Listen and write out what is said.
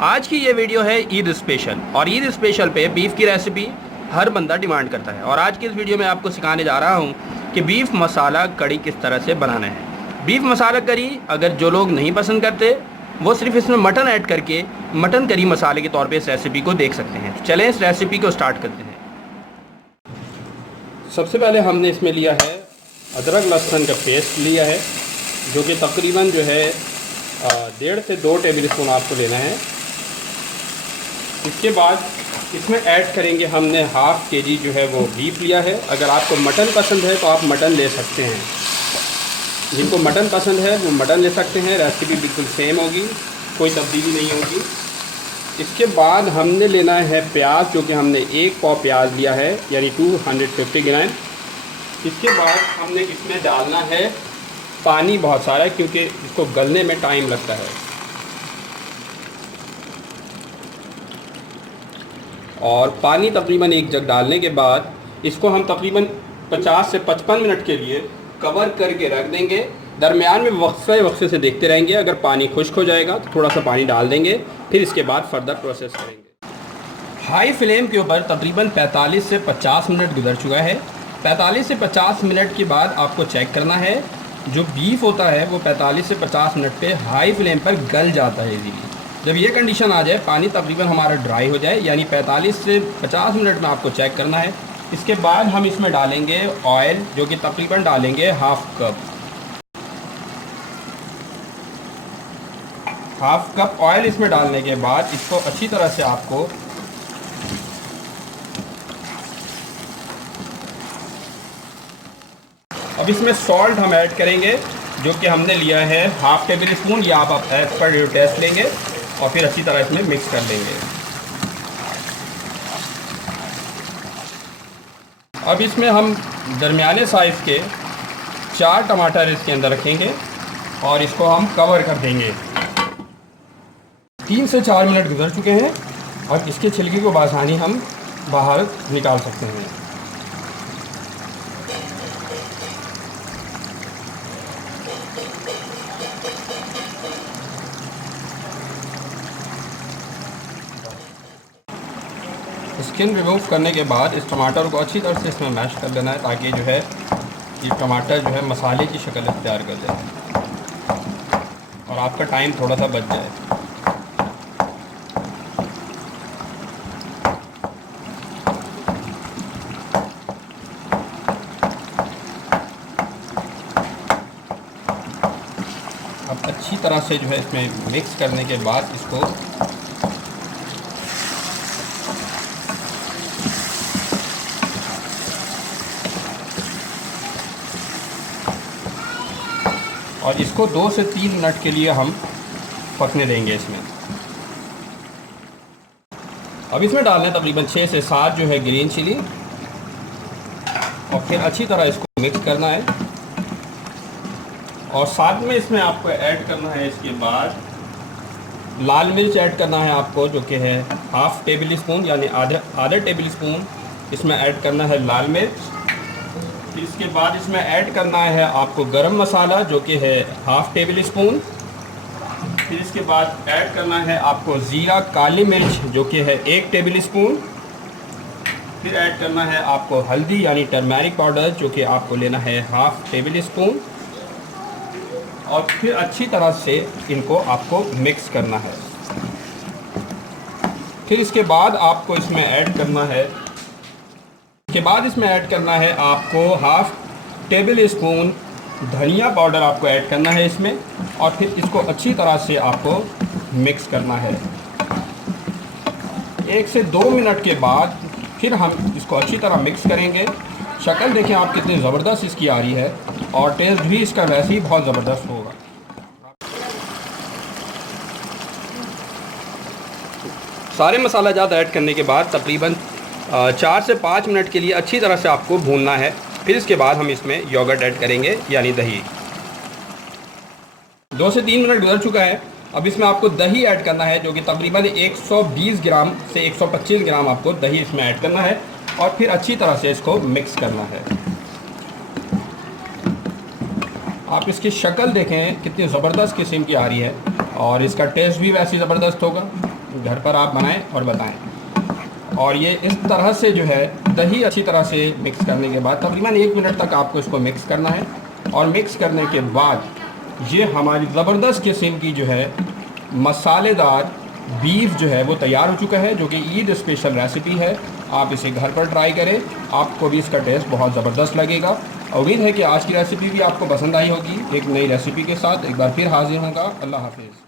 आज की ये वीडियो है ईद स्पेशल, और ईद स्पेशल पे बीफ की रेसिपी हर बंदा डिमांड करता है। और आज की इस वीडियो में आपको सिखाने जा रहा हूँ कि बीफ मसाला कड़ी किस तरह से बनाना है। बीफ मसाला करी अगर जो लोग नहीं पसंद करते वो सिर्फ इसमें मटन ऐड करके मटन करी मसाले के तौर पे इस रेसिपी को देख सकते हैं। चलें इस रेसिपी को स्टार्ट करते हैं। सबसे पहले हमने इसमें लिया है अदरक लहसुन का पेस्ट लिया है, जो कि तकरीबन जो है 1.5 से 2 टेबल स्पून आपको लेना है। इसके बाद इसमें ऐड करेंगे हमने हाफ़ के जी जो है वो बीफ लिया है। अगर आपको मटन पसंद है तो आप मटन ले सकते हैं, जिनको मटन पसंद है वो मटन ले सकते हैं। रेसिपी बिल्कुल सेम होगी, कोई तब्दीली नहीं होगी। इसके बाद हमने लेना है प्याज, जो कि हमने 1 पाव प्याज लिया है, यानी 250 ग्राम। इसके बाद हमने इसमें डालना है पानी बहुत सारा, क्योंकि इसको गलने में टाइम लगता है। और पानी तकरीबन 1 जग डालने के बाद इसको हम तकरीबन 50 से 55 मिनट के लिए कवर करके रख देंगे। दरमियान में वक्फे से देखते रहेंगे। अगर पानी खुश्क हो जाएगा तो थोड़ा सा पानी डाल देंगे, फिर इसके बाद फर्दर प्रोसेस करेंगे। हाई फ्लेम के ऊपर तकरीबन 45 से 50 मिनट गुजर चुका है। 45 से 50 मिनट के बाद आपको चेक करना है, जो बीफ होता है वो 45 से 50 मिनट पे हाई फ्लेम पर गल जाता है इजीली। जब ये कंडीशन आ जाए, पानी तकरीबन हमारा ड्राई हो जाए, यानी 45 से 50 मिनट में आपको चेक करना है। इसके बाद हम इसमें डालेंगे ऑयल, जो कि तकरीबन डालेंगे हाफ़ कप ऑयल। इसमें डालने के बाद इसको अच्छी तरह से आपको अब इसमें सॉल्ट हम ऐड करेंगे, जो कि हमने लिया है हाफ़ टेबल स्पून, या आप एज पर योर टेस्ट लेंगे, और फिर अच्छी तरह इसमें मिक्स कर लेंगे। अब इसमें हम दरमियाने साइज़ के 4 टमाटर इसके अंदर रखेंगे और इसको हम कवर कर देंगे। 3 से 4 मिनट गुजर चुके हैं और इसके छिलके को बासानी हम बाहर निकाल सकते हैं। स्किन रिमूव करने के बाद इस टमाटर को अच्छी तरह से इसमें मैश कर देना है, ताकि जो है ये टमाटर जो है मसाले की शक्ल इख्तियार कर जाए और आपका टाइम थोड़ा सा बच जाए। अब अच्छी तरह से जो है इसमें मिक्स करने के बाद इसको और इसको 2 से 3 मिनट के लिए हम पकने देंगे इसमें। अब इसमें डालना है तकरीबन 6 से 7 जो है ग्रीन चिली, और फिर अच्छी तरह इसको मिक्स करना है। और साथ में इसमें आपको ऐड करना है इसके बाद लाल मिर्च ऐड करना है आपको, जो कि है हाफ़ टेबल स्पून, यानी आधा टेबल स्पून इसमें ऐड करना है लाल मिर्च। इसके बाद इसमें ऐड करना है आपको गरम मसाला, जो कि है हाफ़ टेबल स्पून। फिर इसके बाद ऐड करना है आपको ज़ीरा काली मिर्च, जो कि है 1 टेबल स्पून। फिर ऐड करना है आपको हल्दी यानी टर्मेरिक पाउडर, जो कि आपको लेना है हाफ़ टेबल स्पून। और फिर अच्छी तरह से इनको आपको मिक्स करना है। फिर इसके बाद आपको इसमें ऐड करना है आपको हाफ़ टेबल स्पून धनिया पाउडर आपको ऐड करना है इसमें, और फिर इसको अच्छी तरह से आपको मिक्स करना है। 1 से 2 मिनट के बाद फिर हम इसको अच्छी तरह मिक्स करेंगे। शक्ल देखें आप कितनी ज़बरदस्त इसकी आ रही है, और टेस्ट भी इसका वैसे ही बहुत ज़बरदस्त होगा। सारे मसाला जात ऐड करने के बाद तकरीबन 4 से 5 मिनट के लिए अच्छी तरह से आपको भूनना है। फिर इसके बाद हम इसमें योगर्ट ऐड करेंगे, यानी दही। 2 से 3 मिनट गुजर चुका है। अब इसमें आपको दही ऐड करना है, जो कि तकरीबन 120 ग्राम से 125 ग्राम आपको दही इसमें ऐड करना है, और फिर अच्छी तरह से इसको मिक्स करना है। आप इसकी शक्ल देखें कितनी ज़बरदस्त किस्म की आ रही है, और इसका टेस्ट भी वैसे ज़बरदस्त होगा। घर पर आप बनाएं और बताएं। और ये इस तरह से जो है दही अच्छी तरह से मिक्स करने के बाद तकरीबन 1 मिनट तक आपको इसको मिक्स करना है। और मिक्स करने के बाद ये हमारी ज़बरदस्त किस्म की जो है मसालेदार बीफ जो है वो तैयार हो चुका है, जो कि ईद स्पेशल रेसिपी है। आप इसे घर पर ट्राई करें, आपको भी इसका टेस्ट बहुत ज़बरदस्त लगेगा। उम्मीद है कि आज की रेसिपी भी आपको पसंद आई होगी। एक नई रेसिपी के साथ एक बार फिर हाजिर होगा। अल्लाह हाफिज़।